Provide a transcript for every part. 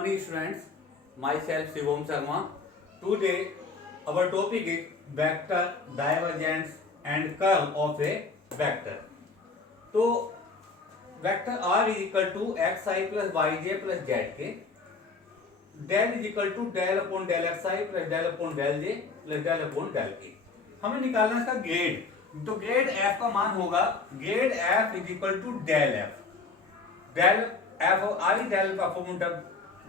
morning students, myself Shivam Sharma. Today our topic is vector, divergence and curl of a vector. तो vector r is equal to x i plus y j plus z k, del is equal to del upon del x i plus del upon del j plus del upon del k. हमें निकालना है इसका grade, तो grade F का मान होगा grad F is equal to del F, del F i del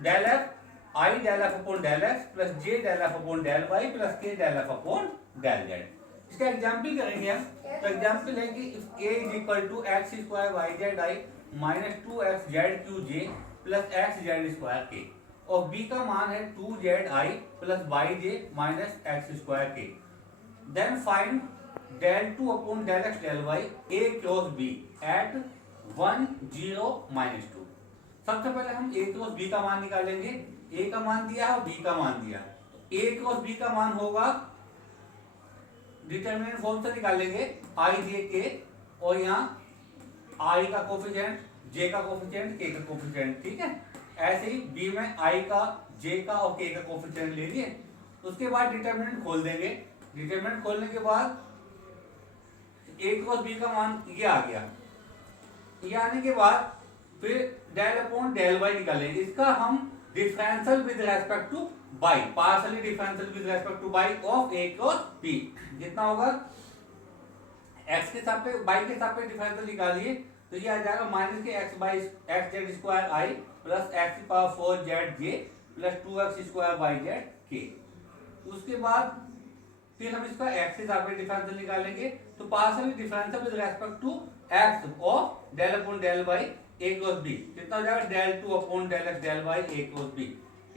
del F i del F upon del x plus j del F upon del y plus k del F upon del z. इसका example करेंगे हम, तो example है कि if A is equal to x square y z i minus 2x z q j plus x z square k, और B का मान है 2z i plus y j minus x square k. Then find del 2 upon del x del y A cross B at 1 0 -2। सबसे पहले हम ए cross B का मान निकालेंगे। ए का मान दिया है और बी का मान दिया, तो ए क्रॉस बी का मान होगा डिटरमिनेंट फॉर्म से निकालेंगे आई जे के, और यहाँ आई का कोफिशिएंट, जे का कोफिशिएंट, के का कोफिशिएंट, ठीक है। ऐसे ही बी में आई का, जे का और के का कोफिशिएंट ले लिए। उसके बाद डिटरमिनेंट खोल देंगे। डिटरमिनेंट खोलने के बाद ए क्रॉस बी का मान ये आ गया। ये आने के बाद फिर डेल अपॉन डेल वाई निकालेंगे। इसका हम differential with respect to y, partially differential with respect to y of a cross b. जितना होगा एक्स के साथ पे बाई के साथ पे डिफरेंशियल निकालिए, तो ये आ जाएगा minus k x by x z square i plus x की power 4 z j plus 2x square y z k. उसके बाद फिर हम इसका एक्स के साथ पे डिफरेंशियल निकालेंगे, तो partially differential with respect to x of del upon del y A cross b. कितना हो जाएगा del 2 upon del x del y A cross b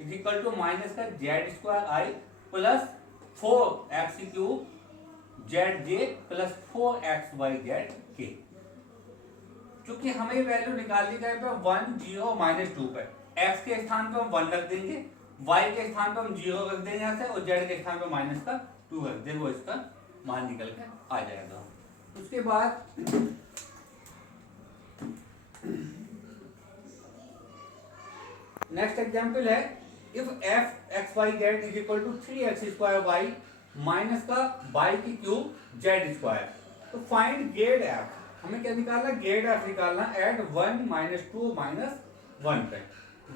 is equal to minus का z square i plus 4x cube z j plus 4x y z k. क्योंकि हमें value निकालनी है पे 1 0 -2 पे, x के स्थान पे हम 1 रख देंगे, y के स्थान पे हम 0 रख देंगे यहाँ से, और z के स्थान पे माइनस का 2 रख देंगे, वो इसका मान निकल के आ जाएगा। उसके बाद नेक्स्ट एग्जांपल है if f x y z is equal to 3x square y minus का y की क्यूब z स्क्वायर, तो फाइंड ग्रेड f। हमें क्या निकालना, ग्रेड f निकालना एट 1 -2 -1 पे।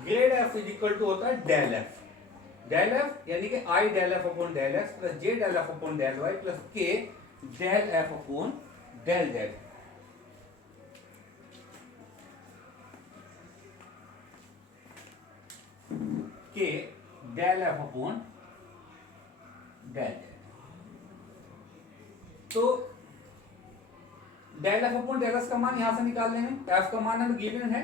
Grad f is equal to होता है डेल f, डेल f यानी कि i del f upon del x plus j del f upon del y plus k del f upon del z। K del F upon del z. तो del F upon del s का मान यहां से निकाल लेंगे। F का मान हमें गिवन है,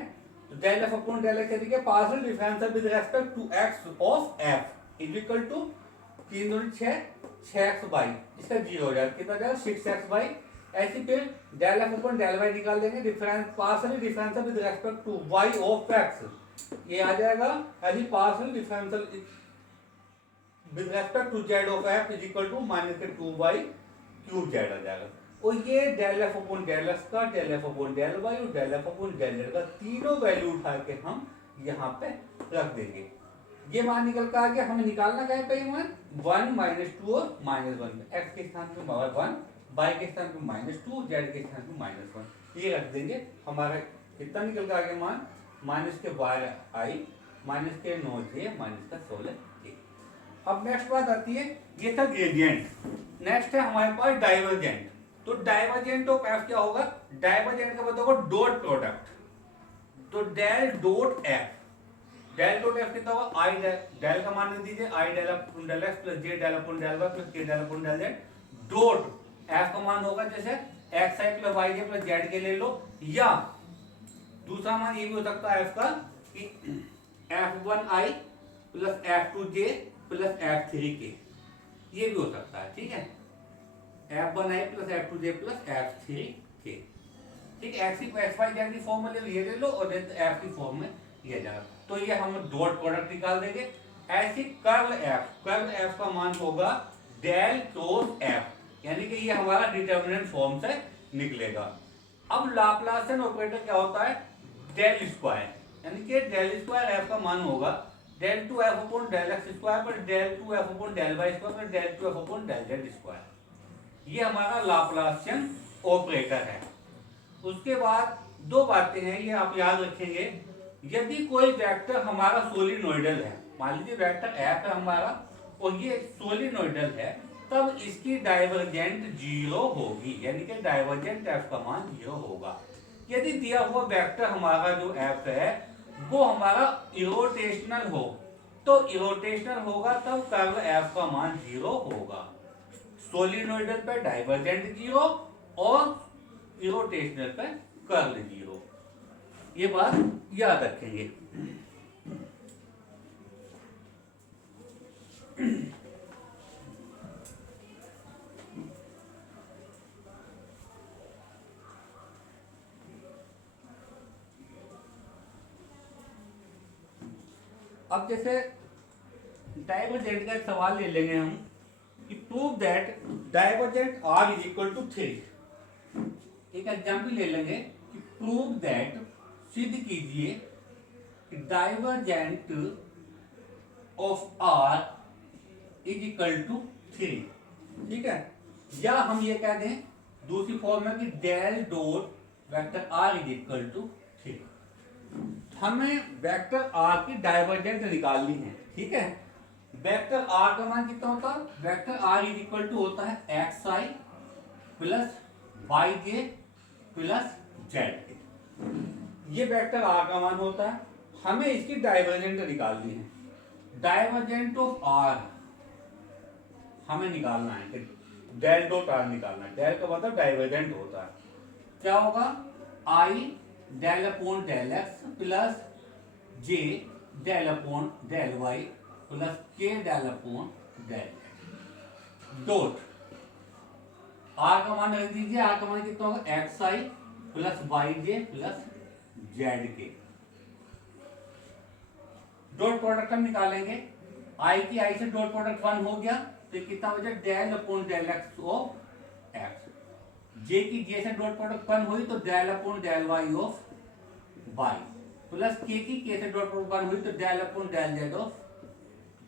तो del F upon del x यानी कि partial differential with respect to x of F is equal to 3 दूनी 6 6x बाई, इसका 0 हो जाएगा, कितना जाएगा 6x बाई। ऐसे फिर del F upon del y निकाल देंगे, difference partial differential with respect to y of x, ये आ जाएगा as partial differential with respect to z of F is equal to minus k 2y cube z आ जाएगा। और ये del F upon del x का, del F upon del y और del F upon del z का तीनों value उठा के हम यहाँ पे रख देंगे। ये मान निकल कर आ गया। हमें निकालना क्या है मान 1 -2 और -1 पे, एक्स के स्थान पे 1, वाई के स्थान पे -2, जेड के स्थान पे -1, ये रख देंगे। हमारा कितना निकल कर आ गया मान माइनस के 12 आई माइनस के 9 जे माइनस का 16 के। अब नेक्स्ट बात आती है, ये था ग्रेडियंट। नेक्स्ट है हमारे पास डाइवर्जेंट। तो डाइवर्जेंट ऑफ एफ क्या होगा, डाइवर्जेंट का मतलब होगा डॉट प्रोडक्ट। तो del dot F, del dot F कितना होगा आई डेल का मान दीजिए i del upon del x plus j del upon del y plus k del upon del z. Dot F का मान होगा जैसे x i plus y j plus z k ले लो, या दूसरा मान ये भी हो सकता है एफ का कि f1i plus f2j plus f3 के, ये भी हो सकता है, ठीक है। f1i plus f2j plus f3 के, ठीक है। एक्स वाई जेड की फॉर्म में ये ले लो और एफ की फॉर्म में ये जाएगा, तो ये हम डॉट प्रोडक्ट निकाल देंगे। ऐसी कर्ल एफ का मान होगा डेल क्रॉस एफ, यानी कि ये हमारा डिटर्मिनेंट फॉर्म से निकलेगा। अब लाप्लासियन ऑपरेटर क्या होता है, डेल स्क्वायर, यानी कि डेल स्क्वायर एफ का मान होगा del two F upon del x square पर del two F upon del y square पर del two F upon del z square. ये हमारा लाप्लासियन ऑपरेटर है। उसके बाद दो बातें हैं, ये आप याद रखेंगे। यदि कोई वेक्टर हमारा सोलिनोइडल है, मान लीजिए वेक्टर एफ है हमारा और ये सोलिनोइडल है, तब इसकी डाइवर्जेंट जीरो होगी, यानी कि डाइवर्जेंट एफ का मान जीरो होगा। यदि दिया हुआ वेक्टर हमारा जो एफ है वो हमारा इरोटेशनल हो, तो इरोटेशनल होगा तब कर्ल एफ का मान जीरो होगा। सोलिनोइडल पे डाइवर्जेंट जीरो और इरोटेशनल पे कर्ल जीरो, ये बात याद रखेंगे। अब जैसे डाइवर्जेंट का एक सवाल ले लेंगे हम कि prove that divergent r is equal to 3। एक एग्जाम्पल ले लेंगे कि प्रूव दैट, सिद्ध कीजिए कि divergent of r is equal to 3। ठीक है, या हम ये कह दें दूसरी फॉर्म में कि del dot vector r is equal to 3। हमें वेक्टर आर की डाइवर्जेंट निकालनी है। ठीक है, वेक्टर आर का मान कितना होता है? Vector r is equal to होता है x i plus y j plus z k. ये वेक्टर आर का मान होता है। हमें इसकी डाइवर्जेंट निकालनी है। डाइवर्जेंट ऑफ आर हमें निकालना है कि डेल डॉट आर निकालना है। डेल का मतलब डाइवर्जेंट होता है। क्या होगा? I del upon del x plus j del upon del y plus k del upon del dot R का मान रख दीजिए। आर का मान कितना होगा? X i plus y j plus z k. Dot product हम निकालेंगे। आई की आई से डॉट प्रोडक्ट 1 हो गया तो कितना हो जाए? Del upon del x of x. J की जे से डॉट प्रोडक्ट 1 हुई तो del upon del y of y plus k की के से डॉट प्रोडक्ट 1 हुई तो del upon del z of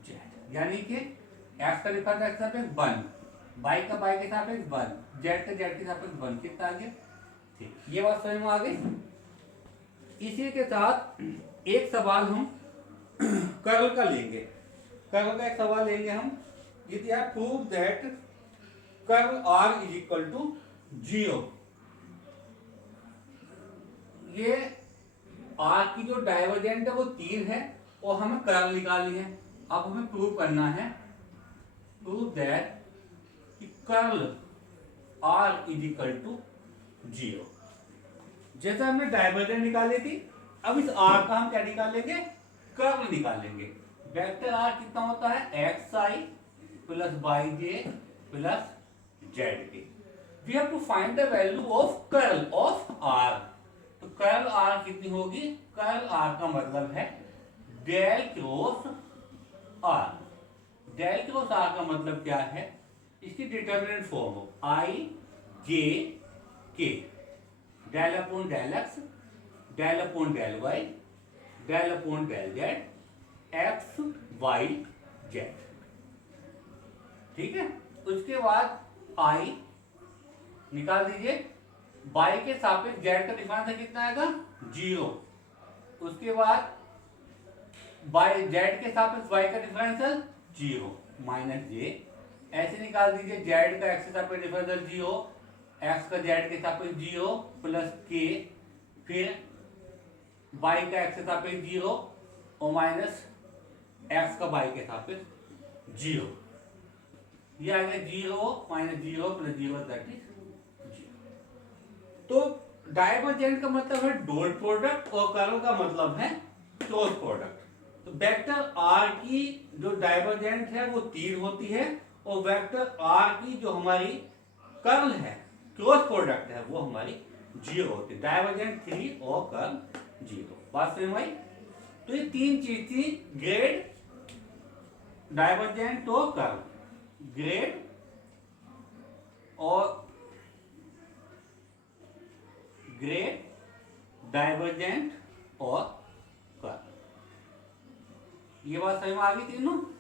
z. यानी कि एक्स का डिफरेंस एक्स का सापेक्ष 1, वाई का वाई के सापेक्ष 1, जेड का जेड के सापेक्ष 1। कितना आ गया? ठीक, ये बात समझ में आ गई। इसी के साथ एक सवाल हम कर्ल का लेंगे। कर्ल का एक सवाल लेंगे हम। यदि आप prove that curl r is equal to 0। ये आर की जो डाइवर्जेंट है वो 3 है और हमें कर्ल निकालनी है। अब हमें प्रूव करना है, प्रूव दैट कि curl r is equal to 0। जैसे हमने डाइवर्जेंट निकाली थी, अब इस आर का हम क्या निकालेंगे? कर्ल निकालेंगे। वेक्टर आर कितना होता है? X i plus y j plus z k. We have to find the value of curl of r. तो कर्ल आर कितनी होगी? कर्ल आर का मतलब है del cross r. Del cross r का मतलब क्या है? इसकी डिटर्मिनेंट फॉर्म हो i j k, del upon del x, del upon del y, del upon del z, x y z. ठीक है, उसके बाद आई निकाल दीजिए। वाई के सापेक्ष जेड का डिफरेंस कितना आएगा? 0। उसके बाद वाई जेड के सापेक्ष वाई का डिफरेंशियल 0 माइनस जे। ऐसे निकाल दीजिए। जेड का एक्स के सापेक्ष डिफरेंशियल 0, एक्स का जेड के सापेक्ष 0 प्लस के, फिर वाई का एक्स के सापेक्ष 0 और माइनस एक्स का वाई के सापेक्ष 0। ये आ गया 0 माइनस 0 प्लस 0 दैट इज 0। तो डाइवर्जेंट का मतलब है डॉट प्रोडक्ट और कर्ल का मतलब है क्रॉस प्रोडक्ट। तो वेक्टर आर की जो डाइवर्जेंट है वो 3 होती है और वेक्टर आर की जो हमारी कर्ल है, क्रॉस प्रोडक्ट है, वो हमारी 0 होती है। डाइवर्जेंट 3 और कर्ल 0। बात समझ में आई? तो ये 3 चीज थी, ग्रेड, डाइवर्जेंट और कर्ल। ग्रेड और ग्रेड, डाइवर्जेंट और कर्ल, ये बात समझ में आ गई तीनों।